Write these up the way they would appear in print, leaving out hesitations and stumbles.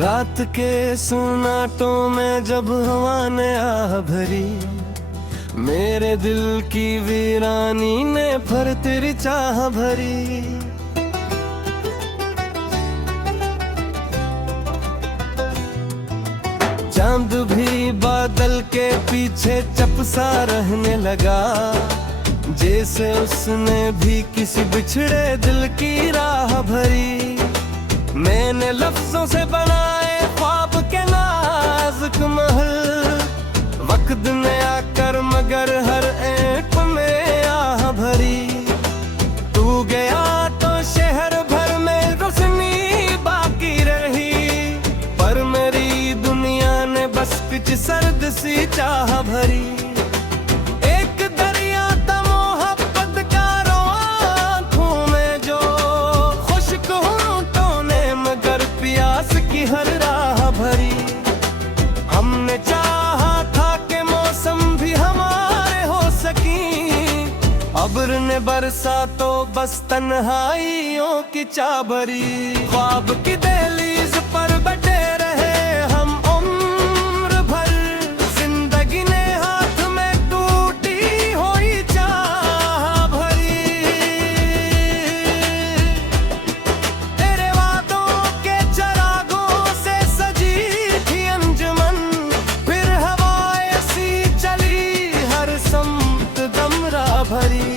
रात के सुनाटों में जब हवा ने आह भरी, मेरे दिल की वीरानी ने फिर तेरी चाह भरी। चांद भी बादल के पीछे चपसा रहने लगा, जैसे उसने भी किसी बिछड़े दिल की राह भरी। मैंने लफ्जों से बनाए ख्वाब के नाजुक महल, वक्त ने आकर मगर हर एक में आह भरी। तू गया तो शहर भर में रोशनी बाकी रही, पर मेरी दुनिया ने बस कुछ सर्द सी चाह भरी। हर राह भरी हमने चाहा था कि मौसम भी हमारे हो सकी, अब्र ने बरसा तो बस तन्हाइयों की चाह भरी। ख्वाब की दहलीज पर बैठे रहे हम उम्र भर, जिंदगी ने हाथ में टूटी हुई चाह भरी। तेरे वादों के चरागों से सजी थी अंजुमन, फिर हवाएं ऐसी चली हर सम्त दमरा भरी।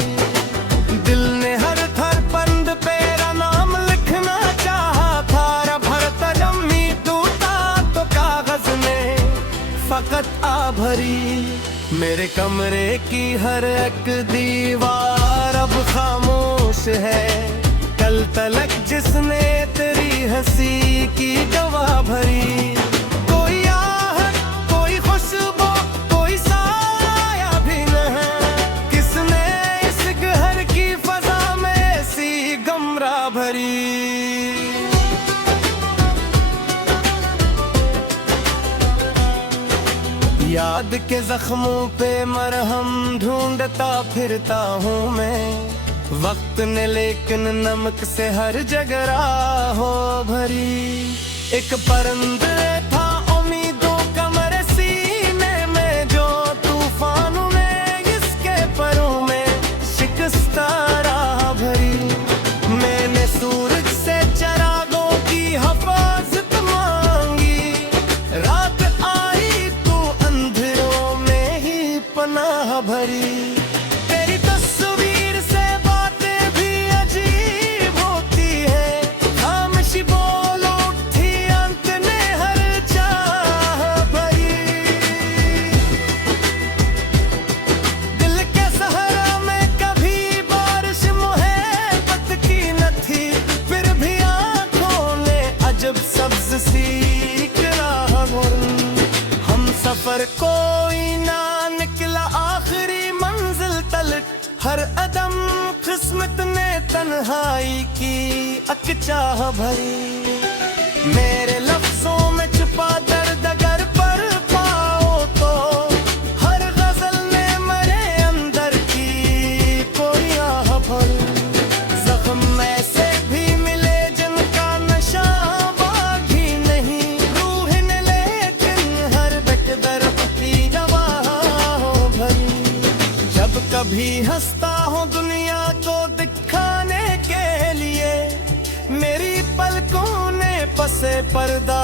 दिल ने हर थर पंद पेरा नाम लिखना चाहा था, भरता जमी टूटा तो कागज ने फकत आ भरी। मेरे कमरे की हर एक दीवार अब खामोश है, कल तलक जिसने तेरी हंसी की गवाह भरी। कोई आहट कोई खुशबू कोई साया भी न है, किसने इस घर की फजा में ऐसी गमरा भरी। याद के जख्मों पे मरहम ढूंढता फिरता हूँ मैं, वक्त ने लेकिन नमक से हर जगह राहों भरी। एक परिंदे था उम्मीदों का मेरे सीने में, जो तूफानों ने इसके परों में शिकस्ता राह भरी। मैंने सूरज से चरागों की हिफाजत मांगी, रात आई तो अंधेरों में ही पनाह भरी। तेरी तस्वीर से बातें भी अजीब होती है, खामोशी बोल उठी अंत ने हर चाह भरी। दिल के सहरा में कभी बारिश मुहब्बत की न थी, फिर भी आंखों ने अजब सब्ज सी राह भरी। हम सफर कोई ना निकला आखिरी मंजिल तलक, हर अदम किस्मत ने तन्हाई की अकचाह भरी। मेरे लफ्जों में छुपा दर्द अगर पर पाओ तो, हर गजल ने मेरे अंदर की कोई आह भरी। जख्म ऐसे भी मिले जिनका नशा बागी नहीं, रूह ने लेकिन हर बेकदर की गवाह भरी। जब कभी हंसता हूँ दुनिया को दिखाने के लिए, मेरी पलकों ने पसे पर्दा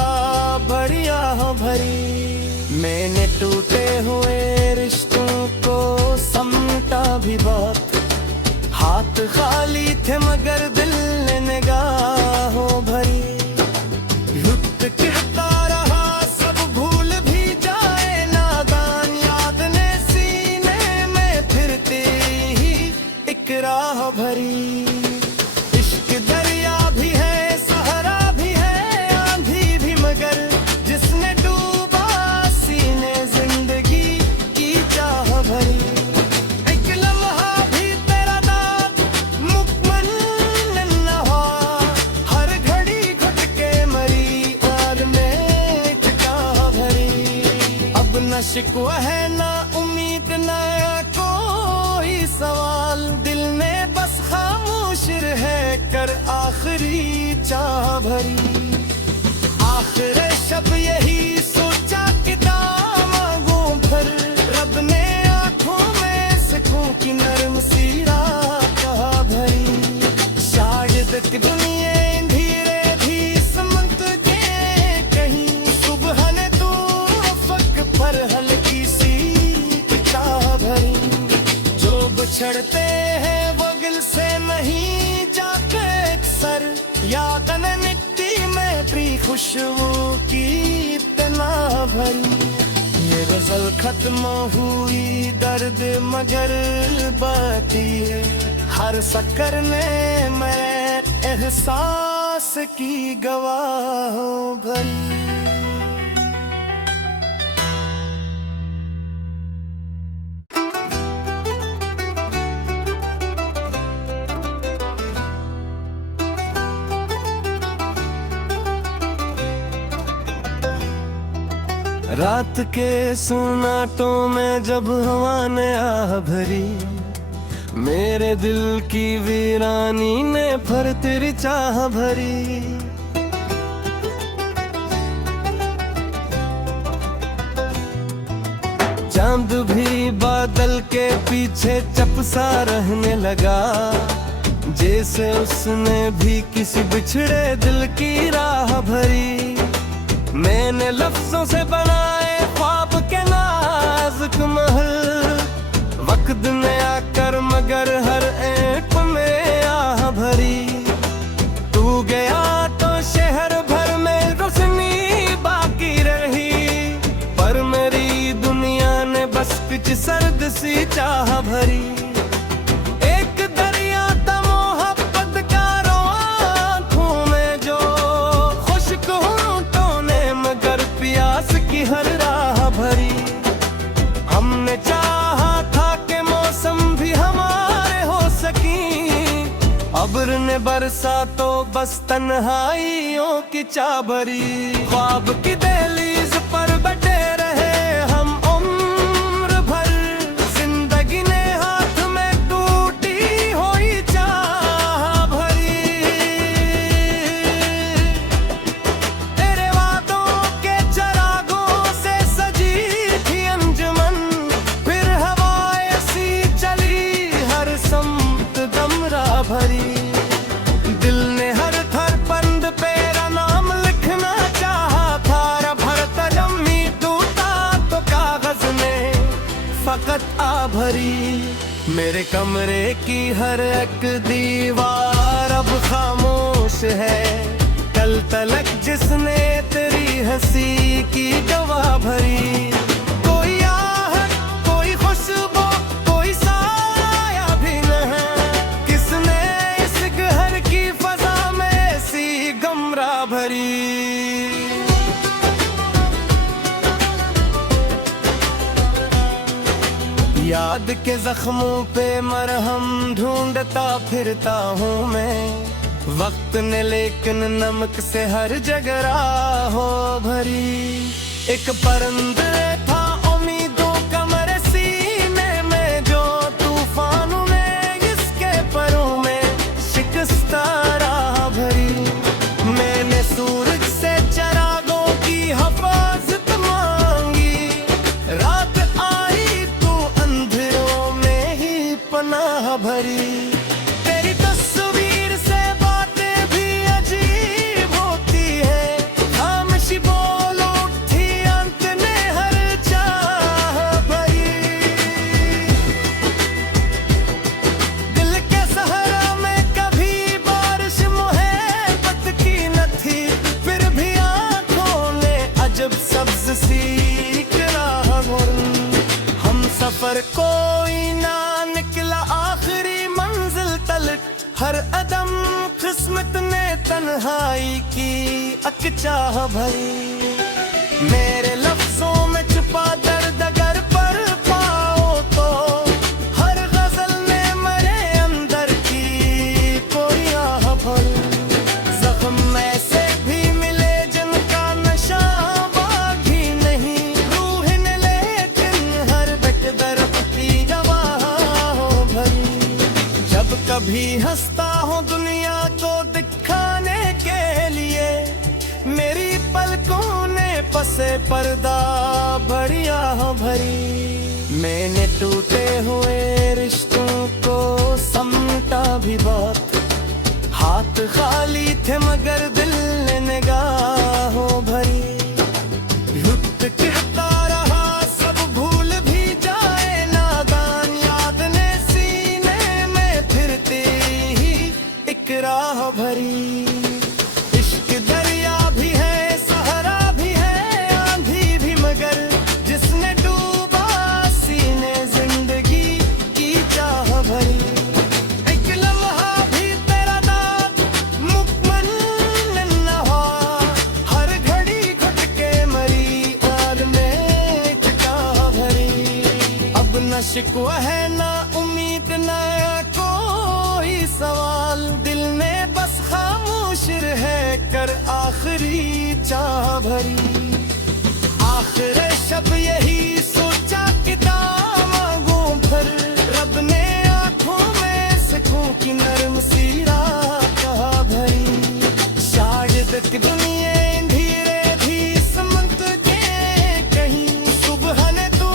बढ़िया भरी। मैंने टूटे हुए रिश्तों को समटा भी बहुत, हाथ खाली थे मगर दिल ने निगाहों भरी। रुत कहता रहा सब भूल भी जाए नादान, याद ने सीने में फिरती ही एक राह भरी। इश्क दरिया भी है सहारा भी है आंधी भी, मगर जिसने डूबा सीने जिंदगी की चाह भरी। एक लम्हा भी तेरा नाम मुकम्मल न हो, हर घड़ी घुट के मरी और में चाह भरी। अब न शिकवा है ना उम्मीद ना कोई सवाल, दिल ने बस खामोश है कर आखिरी चाह भरी। आखिर शब यही सोचा कि मांगू भर, रब ने आंखों में सिखों की नरम सी रात भरी। शायद कि दुनिया धीरे धी समत के कहीं, सुबह ने तू अफक पर हल्की सी चाह भरी। जो बिछड़ते हैं वो गिल से नहीं जाते अक्सर, या तन मिट्टी में प्री खुशबू की इतना भरी। ये गजल खत्म हुई दर्द मगर बाती है, हर शक्कर ने मैं एहसास की गवाह भरी। रात के सुनाटों में जब हवा ने आह भरी, मेरे दिल की वीरानी ने फिर तेरी चाह भरी। चांद भी बादल के पीछे चपसा रहने लगा, जैसे उसने भी किसी बिछड़े दिल की राह भरी। मैंने लफ्जों से बनाए ख्वाब के नाजुक महल, वक्त ने आकर मगर हर एक में आह भरी। तू गया तो शहर भर में रोशनी बाकी रही, पर मेरी दुनिया ने बस कुछ सर्द सी चाह भरी। एक दरिया था मोहब्बत का रवां आँखों में जो खुश्क होंठों ने मगर प्यास की हर राह भरी। हमने चाहा था कि मौसम भी हमारे हो सकी, अब्र ने बरसा तो बस तन्हाइयों की चाह भरी। ख्वाब की दहलीज पर बैठे रहे हम उम्र भर, जिंदगी ने हाथ में टूटी हुई चाह भरी। तेरे वादों के चरागों से सजी थी अंजुमन, फिर हवा ऐसी चली हर समत दमरा भरी। दिल ने हर थर पंद पेरा नाम लिखना चाहा था, भरता जम्मी टूटा तो कागज ने फकत आ भरी। मेरे कमरे की हर एक दीवार अब खामोश है, कल तलक जिसने तेरी हंसी की गवाह भरी। कोई आहट कोई खुशबू कोई साया भी न है, किसने इस घर की फजा में ऐसी गमरा भरी। याद के जख्मों पे मरहम ढूंढता फिरता हूँ मैं, वक्त ने लेकिन नमक से हर जगह राहों भरी। एक परिंदे था उम्मीदों का मेरे सीने में, जो तूफान में इसके परों में शिकस्ता राह भरी। मैंने सूरज से चरागों की हिफाजत मांगी, रात आई तो अंधेरों में ही पनाह भरी। तेरी तस्वीर से बातें भी अजीब होती है, खामोशी बोल उठी अंत ने हर चाह भरी। दिल के सहरा में कभी बारिश मुहब्बत की न थी, फिर भी आंखों ने अजब सब्ज सी राह भरी। हम सफर कोई ना निकला आखिरी मंजिल तलक, हर अदम किस्मत ने तन्हाई की अकचाह भरी। मेरे लफ्जों में छुपा दर्द अगर पर पाओ तो, हर गजल ने मेरे अंदर की कोई आह भरी। जख्म ऐसे भी मिले जिनका नशा बागी नहीं, रूह ने लेकिन हर बेकदर की गवाह भरी। जब कभी हंसता हूँ दुनिया को दिखाने के लिए, मेरी पलकों ने से पर्दा बढ़िया हो भरी। मैंने टूटे हुए रिश्तों को समटा भी बहुत, हाथ खाली थे मगर दिल ने निगाहों भरी। युद्ध कहता रहा सब भूल भी जाए नादान, याद ने सीने में फिरती ही एक राह भरी। इश्क दरिया भी है सहारा भी है आंधी भी, मगर जिसने डूबा सीने जिंदगी की चाह भरी। एक लम्हा भी तेरा दाद मुकम्मल न हो, हर घड़ी घुट के मरी और में चाह भरी। अब न शिकवा है ना उम्मीद ना कोई सवाल, दिल ने बस खामोश है कर आखिरी चाह भरी। आखिर शब यही सोचा कि दामागों भर, रब ने आंखों में सुकून की नरम सी राह कहा भरी। शायद कि दुनिया धीरे भी समत के कहीं, सुबह ने तू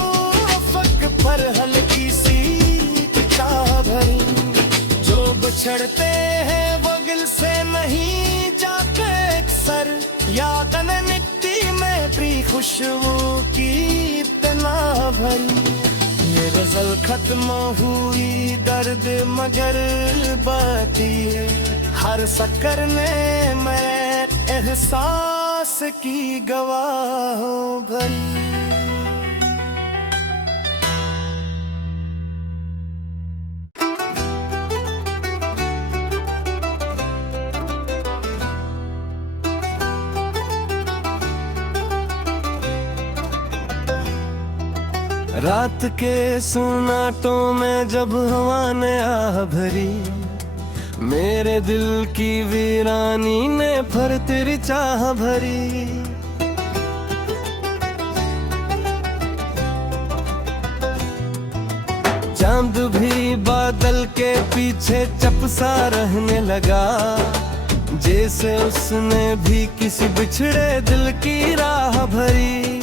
अफक पर हल्की सी चाह भरी। जो बिछड़ते हैं वो दिल से नहीं जाते अक्सर, याद न मिट्टी में प्री खुशबू की इतना भरी। ये गजल खत्म हुई दर्द मगर बाती है, हर शक्कर ने मैं एहसास की गवाह भरी। रात के सुनाटों में जब हवा ने आह भरी, मेरे दिल की वीरानी ने फिर तेरी चाह भरी। चांद भी बादल के पीछे चपसा रहने लगा, जैसे उसने भी किसी बिछड़े दिल की राह भरी।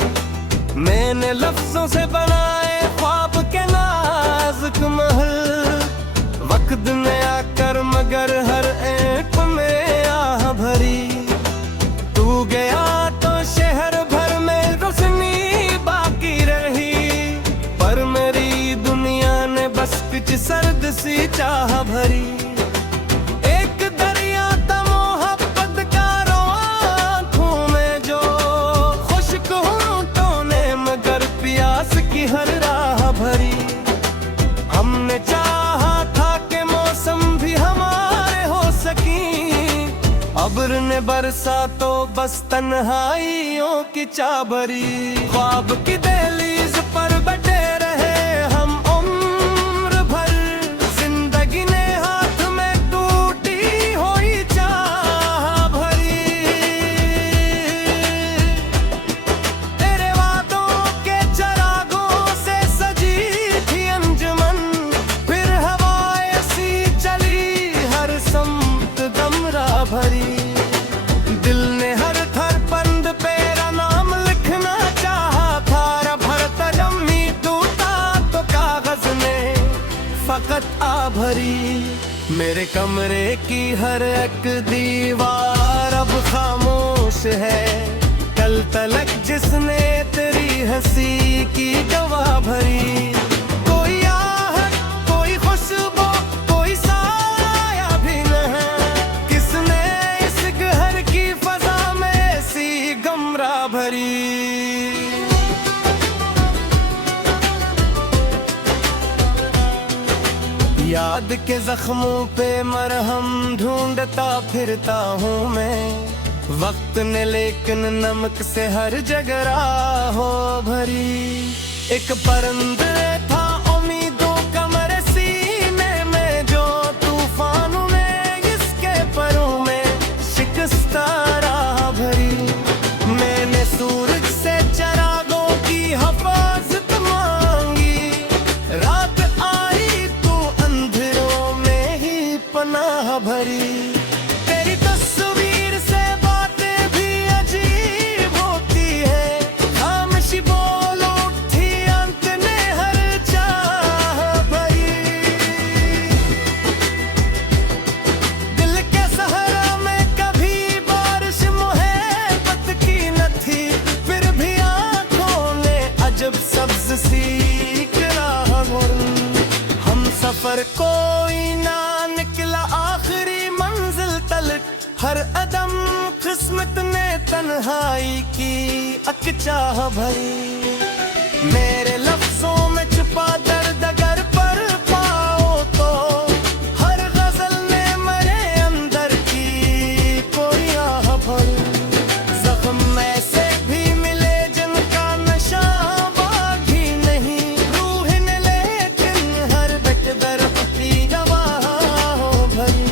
मैंने लफ्जों से बनाए ख्वाब के नाजुक महल, वक्त ने आकर मगर हर एक में आह भरी। तू गया तो शहर भर में रोशनी बाकी रही, पर मेरी दुनिया ने बस कुछ सर्द सी चाह भरी। एक दरिया था मोहब्बत का रो आँखों में जो खुश्क होंठों ने मगर प्यास की हर राह भरी। हमने चाहा था कि मौसम भी हमारे हो सकी, अब्र ने बरसा तो बस तन्हाइयों की चाह भरी। ख्वाब की दहलीज पर बैठे रहे हम उम्र भर, जिंदगी ने हाथ में टूटी हुई चाह भरी। तेरे वादों के चरागों से सजी थी अंजुमन, फिर हवा ऐसी चली हर समत गमरा भरी। दिल ने हर थर पंद पेरा नाम लिखना चाहा था, भरता जम्मी टूटा तो कागज ने फकत आ भरी। मेरे कमरे की हर एक दीवार अब खामोश है, कल तलक जिसने तेरी हंसी की गवाह भरी। कोई आहट कोई खुशबू कोई साया भी न है, किसने इस घर की फजा में ऐसी गमरा भरी। याद के जख्मों पे मरहम ढूंढता फिरता हूँ मैं, वक्त ने लेकिन नमक से हर जगह राहों भरी। एक परिंदे था उम्मीदों का मेरे सीने में, जो तूफानों में इसके परों में शिकस्ता राह भरी। मैंने सूरज से चरागों की हिफाजत मांगी, रात आई तो अंधेरों में ही पनाह भरी। तेरी तस्वीर से बातें भी अजीब होती है, लफ्ज सीख रहा हूँ। हम सफर कोई ना निकला आखिरी मंजिल तलक, हर अदम किस्मत ने तन्हाई की अकचाह भरी। मेरे लफ्जों में छुपा दर्द अगर पढ़ पाओ तो, हर गजल में मरे अंदर की कोई आह भरी। जख्म ऐसे भी मिले जिनका नशा बागी नहीं, रूह ने लेकिन हर बेट दर्द की गवाह भरी।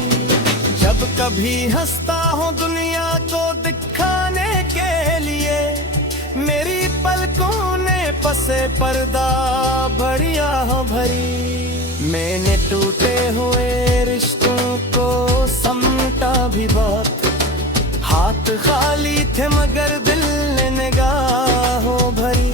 जब कभी हंसता हूँ दुनिया को दिखाने के लिए, मेरी पलकों ने पसे पर्दा बढ़िया भरी। मैंने टूटे हुए रिश्तों को समटा भी बहुत, हाथ खाली थे मगर दिल ने निगाहों भरी।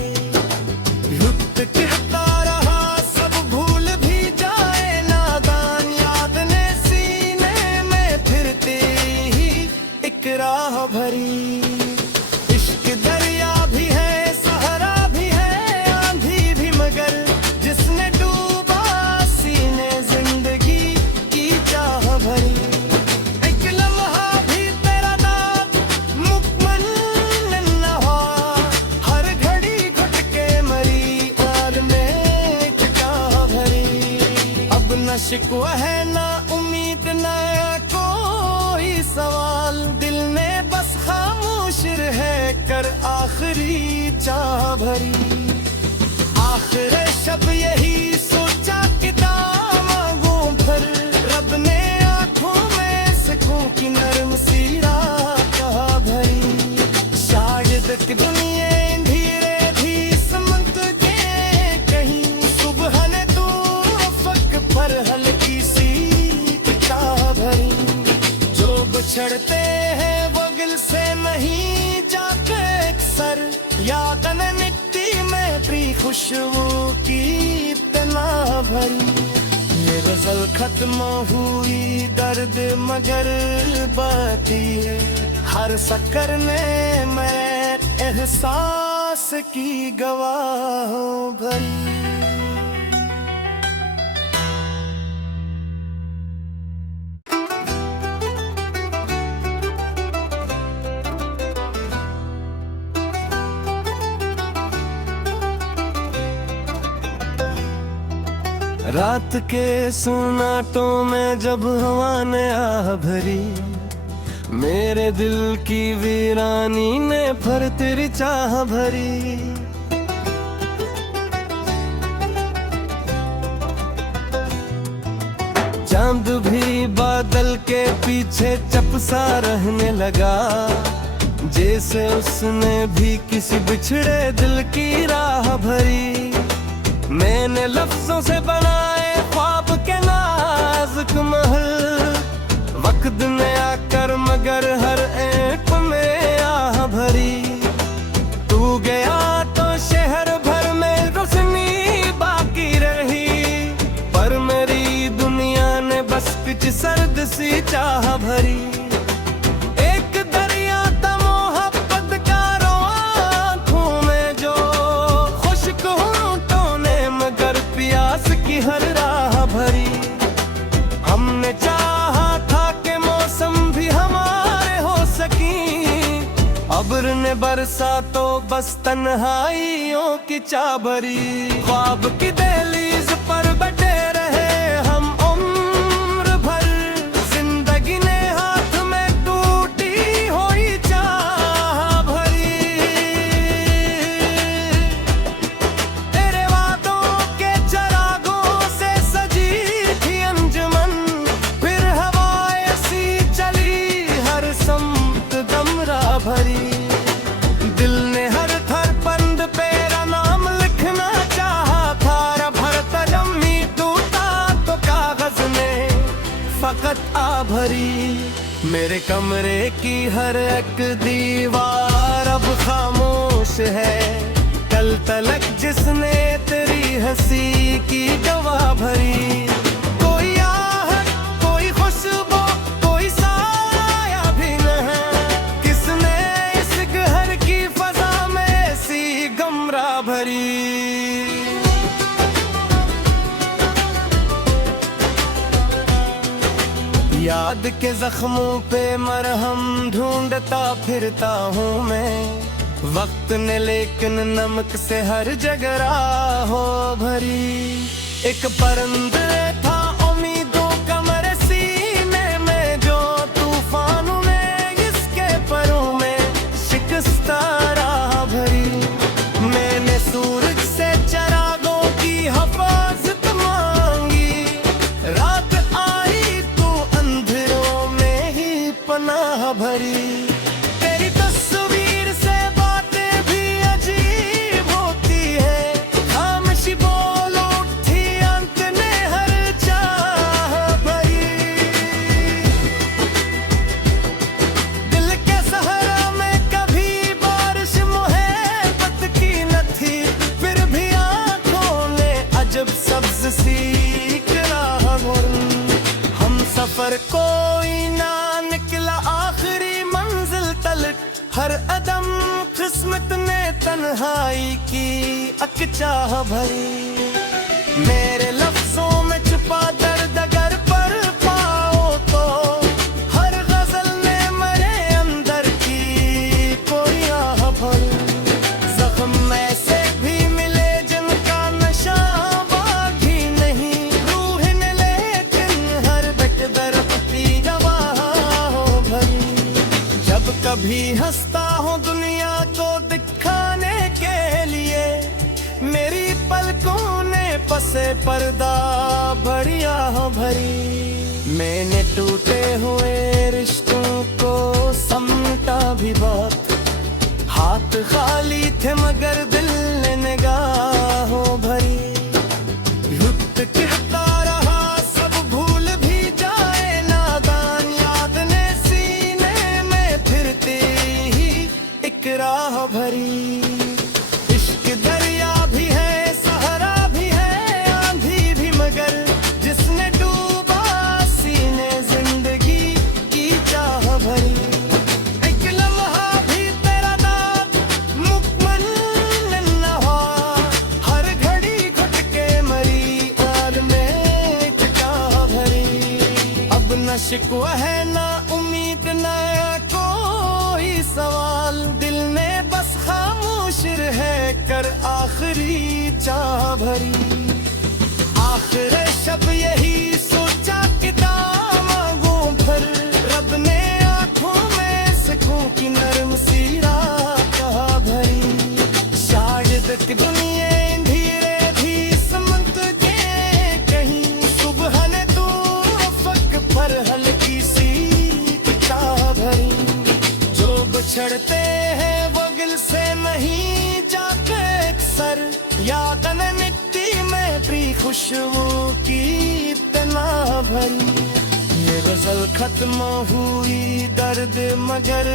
युक्त कहता रहा सब भूल भी जाए नादान, याद ने सीने में फिरती ही एक राह भरी। इश्क दरिया भी है सहारा भी है आंधी भी, मगर जिसने डूबा सीने जिंदगी की चाह भरी। एक लम्हा भी तेरा नाम मुकम्मल न हो, हर घड़ी घुट के मरी और में चाह भरी। अब न शिकवा है ना उम्मीद ना कोई सवाल, दिल ने बस खामोश है कर आखिरी चाह भरी। आखिर शब यही सोचा कि दामागों भर, रब ने आंखों में सुकून की नरम सी राह भरी। शायद कि दुनिया धीरे धीरे समत के कहीं, सुबह ने तू अफक पर हल्की सी चाह भरी। जो बिछड़ते हैं वो गिल से नहीं जाते अक्सर, या तन मिट्टी में प्री खुशबू की इतना भरी। ये गजल खत्म हुई दर्द मगर बाती है, हर सकर ने मैं एहसास की गवाह भरी। रात के सुनाटों में जब हवा ने आह भरी, मेरे दिल की वीरानी ने फिर तेरी चाह भरी। चांद भी बादल के पीछे चपसा रहने लगा, जैसे उसने भी किसी बिछड़े दिल की राह भरी। मैंने लफ्जों से बनाए ख्वाब के नाजुक महल, वक्त ने आकर मगर हर एक में आह भरी। तू गया तो शहर भर में रोशनी बाकी रही, पर मेरी दुनिया ने बस कुछ सर्द सी चाह भरी। एक दरिया था मोहब्बत का रो आँखों में जो, खुश्क होंठों ने मगर प्यास की हर राह भरी। हमने चाहा था कि मौसम भी हमारे हो सकी, अब्र ने बरसा तो बस तन्हाइयों की चाह भरी। ख्वाब की दहलीज पर बैठे रहे हम उम्र भर, जिंदगी ने हाथ में टूटी हुई चाह भरी। तेरे वादों के चरागों से सजी थी अंजुमन, फिर हवा ऐसी चली हर समत दमरा भरी। दिल ने हर थर पंद पेरा नाम लिखना चाहा था, भर तजम्मी टूटा तो कागज ने फकत आ भरी। मेरे कमरे की हर एक दीवार अब खामोश है, कल तलक जिसने तेरी हंसी की गवाह भरी। कोई आहट कोई खुशबू कोई साया भी न है, किसने इस घर की फजा में ऐसी गमरा भरी। याद के जख्मों पे मरहम ढूंढता फिरता हूँ मैं। वक्त ने लेकिन नमक से हर जगह राहों भरी। एक परिंदे था उम्मीदों का मेरे सीने में, जो तूफान में इसके परों में शिकस्ता राह भरी। मैंने सूरज से चरागों की हिफाजत मांगी, रात आई तो अंधेरों में ही पनाह भरी। तेरी तस्वीर से बातें भी अजीब होती है, खामोशी बोल उठी अंत ने हर चाह भरी। दिल के सहरा में कभी बारिश मुहब्बत की न थी, फिर भी आंखों ने अजब सब्ज सी राह भरी। हम सफर कोई ना निकला आखिरी मंजिल तलक, हर अदम किस्मत ने तन्हाई की अकचाह भरी। मेरे लफ्जों में छुपा दर्द अगर पढ़ पाओ तो, हर गजल ने मेरे अंदर की कोई आह भरी। जख्म ऐसे भी मिले जिनका नशा बागी नहीं, रूह ने लेकिन हर बेट दर्द की गवाह भरी। जब कभी हंसता हूँ दुनिया को दिखाने के लिए, मेरी पलकों ने पसे पर्दा बढ़िया भरी। मैंने टूटे हुए रिश्तों को समटा भी बहुत, हाथ खाली थे मगर दिल ने निगाहों भरी। युक्त कहता रहा सब भूल भी जाए नादान, याद ने सीने में फिरती ही एक राह भरी। इश्क दरिया भी है सहारा भी है आंधी भी, मगर जिसने डूबा सीने जिंदगी की चाह भरी। एक लम्हा भी तेरा नाम मुकम्मल न हो, हर घड़ी घुट के मरी और में एक चाह भरी। अब न शिकवा है ना उम्मीद न कोई सवाल, दिल ने बस खामोश है कर आखिरी चाह भरी। आखिर शब यही सोचा कि दामागों भर, रब ने आंखों में सुकून की नरम सी राह भरी। शायद कि दुनिया धीरे भी समत के कहीं, सुबह ने तू अफक पर हल्की सी चाह भरी। जो बिछड़ते हैं वो गिल से नहीं जाते अक्सर, याद न मिट्टी में प्री खुशबू की इतना भरी। ये गजल खत्म हुई दर्द मगर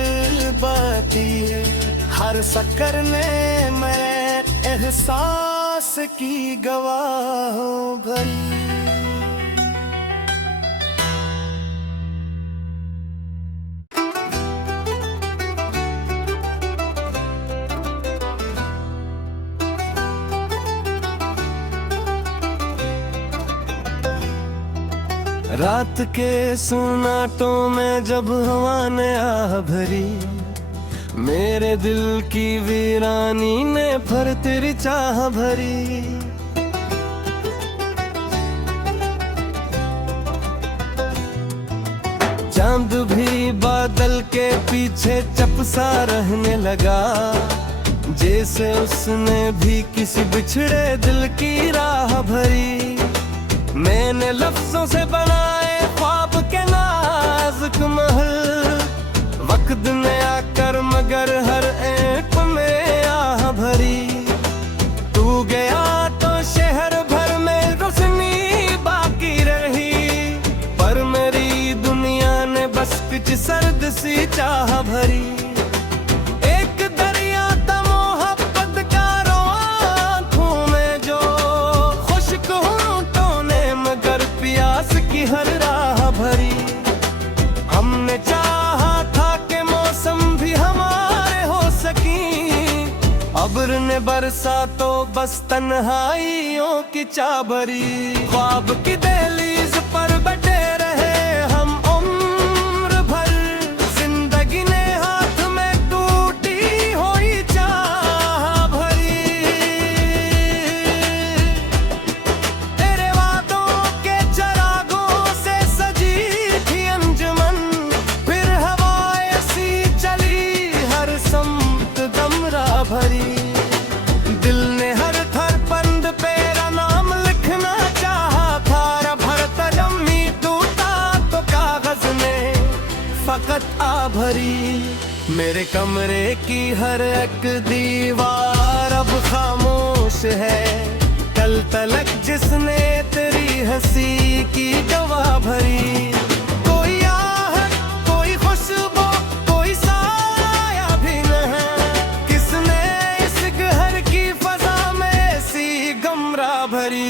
बाती है, हर शक्कर ने मेरे एहसास की गवाह भरी। रात के सुनाटों में जब हवा ने आह भरी, मेरे दिल की वीरानी ने फिर तेरी चाह भरी। चांद भी बादल के पीछे चपसा रहने लगा, जैसे उसने भी किसी बिछड़े दिल की राह भरी। मैंने लफ्जों से बनाए ख्वाब के नाजुक महल, वक्त ने आकर मगर हर एक में आह भरी। तू गया तो शहर भर में रोशनी बाकी रही, पर मेरी दुनिया ने बस कुछ सर्द सी चाह भरी। एक दरिया था मोहब्बत का रो आँखों में, जो खुश्क होंठों ने मगर प्यास की हर राह भरी। हमने चाहा था कि मौसम भी हमारे हो सकी, अब्र ने बरसा तो बस तन्हाइयों की चाह भरी। ख्वाब की दहलीज पर बैठे रहे हम भरी। मेरे कमरे की हर एक दीवार अब खामोश है, कल तलक जिसने तेरी हंसी की गवाह भरी। कोई आहट, कोई खुशबू, कोई साया भी न है, किसने इस घर की फजा में ऐसी गमरा भरी।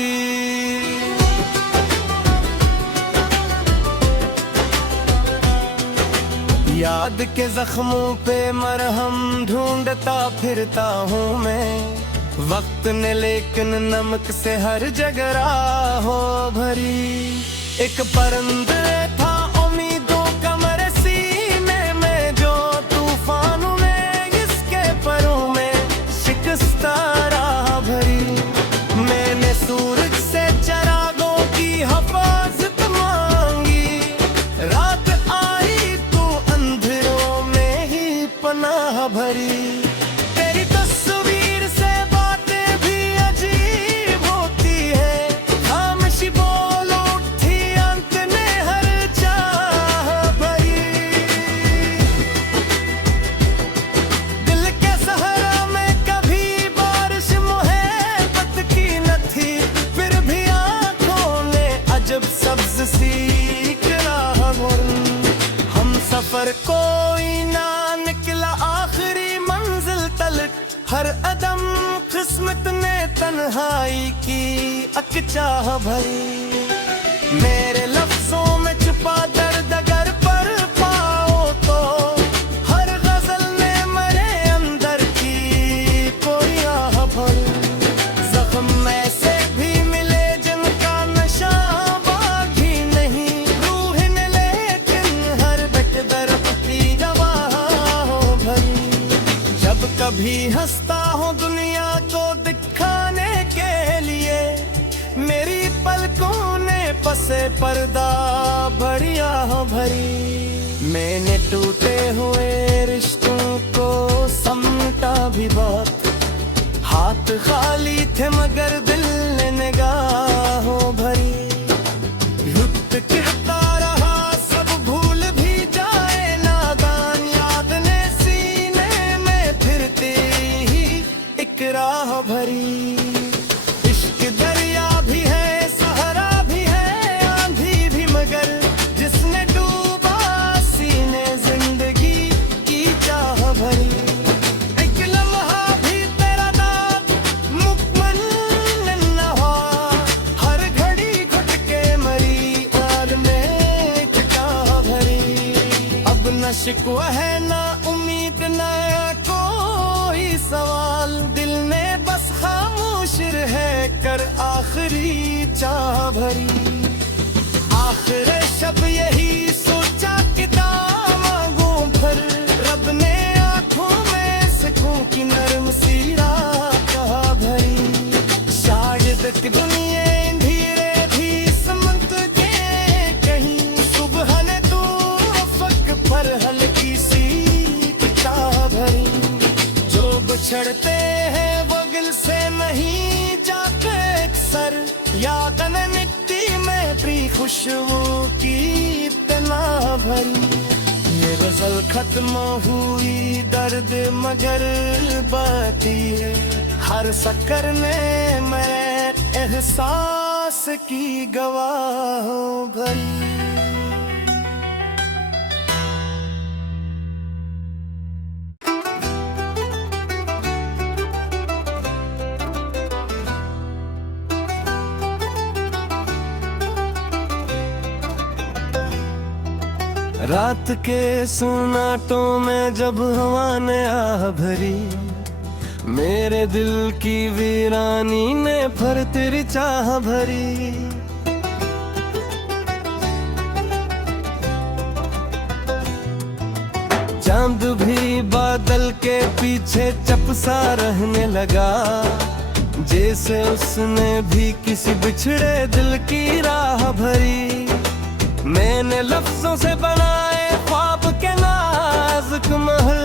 याद के जख्मों पे मरहम ढूंढता फिरता हूँ मैं, वक्त ने लेकिन नमक से हर जगह राहों भरी। एक परिंदे था उम्मीदों का मेरे सीने में, जो तूफान में इसके परों में शिकस्ता राह भरी। मैंने सूरज से चरागों की हिफाजत मांगी, रात आई तो अंधेरों में ही पनाह भरी। तेरी तस्वीर से बातें भी अजीब होती है, खामोशी बोल उठी अंत ने हर चाह भरी। दिल के सहरा में कभी बारिश मुहब्बत की न थी, फिर भी आंखों ने अजब सब्ज सी राह भरी। हम सफर कोई ना निकला आखिरी मंजिल तलक, हर अदम किस्मत ने तन्हाई की अकचाह भरी। मेरे लफ्जों में छुपा दर्द अगर पढ़ पाओ तो, हर गजल ने मेरे अंदर की कोई आह भरी। जख्म ऐसे भी मिले जिनका नशा बागी नहीं, रूह ने लेकिन हर बेट दर्द की गवाह भरी। जब कभी हंसता हूँ दुनिया को दिखाने के लिए, मेरी पलकों ने पसे पर्दा बढ़िया भरी। मैंने टूटे हुए रिश्तों को समटा भी बहुत, हाथ खाली थे मगर दिल ने निगाहों भरी। युक्त कहता रहा सब भूल भी जाए नादान, याद ने सीने में फिरती ही एक राह भरी। इश्क दरिया भी है, सहारा भी है, आंधी भी, मगर जिसने डूबा सीने जिंदगी की चाह भरी। एक लम्हा भी तेरा दाद मुकम्मल न हुआ, हर घड़ी घुट के मरी और में चाह भरी। अब न शिकवा है ना उम्मीद ना कोई सवाल, दिल ने बस खामोश है कर आखिरी चाह भरी। आखिर शब यही सोचा कि दामागों भर, रब ने आंखों में सुकून की नरम सी राह भरी। शायद कि दुनिया धीरे भी समत के कहीं, सुबह ने तू अफक पर हल्की सी चाह भरी। जो बिछड़ते हैं वो गिल से नहीं जाते अक्सर, याद न निकती में प्री खुशबू की इतना भरी। ये गजल खत्म हुई दर्द मगर बाती है, हर शक्कर ने मैं एहसास की गवाह भरी। रात के सुनाटों में जब हवा ने आह भरी, मेरे दिल की वीरानी ने फिर तेरी चाह भरी। चांद भी बादल के पीछे चपसा रहने लगा, जैसे उसने भी किसी बिछड़े दिल की राह भरी। मैंने लफ्जों से बनाए ख्वाब के नाजुक महल,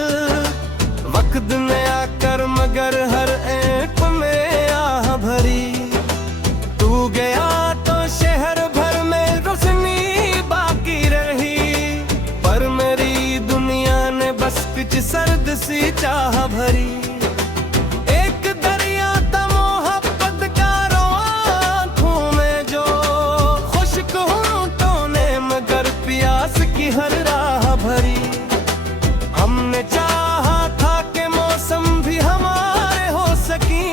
वक्त ने आकर मगर हर एक में आह भरी। तू गया तो शहर भर में रोशनी बाकी रही, पर मेरी दुनिया विच सर्द सी चाह भरी। एक दरिया ता मोहब्बत का रोआ आँखों में जो खुश्क होंठों ने मगर प्यास की हर राह भरी। हमने चाहा था कि मौसम भी हमारे हो सकी,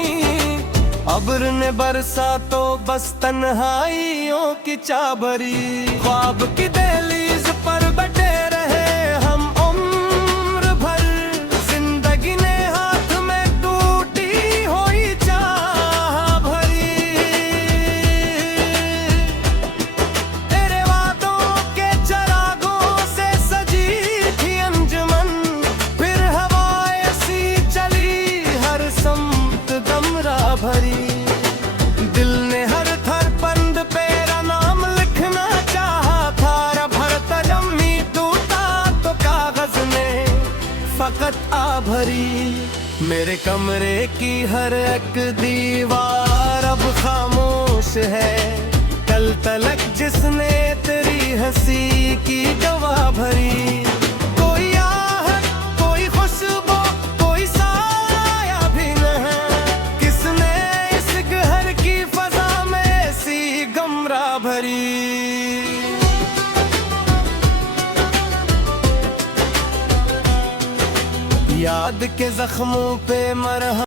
अब्र ने बरसा तो बस तन्हाइयों की चाह भरी। ख्वाब की दहलीज पर बैठे रहे हम उम्र भर, जिंदगी ने हाथ में टूटी हुई चाह भरी। तेरे वादों के चरागों से सजी थी अंजुमन, फिर हवाएं सी चली हर समत गमरा भरी। दिल ने हर थर पंद पेरा नाम लिखना चाहा था, भरता जम्मी टूटा तो कागज ने फकत आ भरी। मेरे कमरे की हर एक दीवार अब खामोश है, कल तलक जिसने तेरी हंसी की गवाह भरी। कोई आहट कोई खुशबू कोई साया भी न है, किसने इस घर की फजा में सी गमरा भरी। याद के जख्मों पे मरहम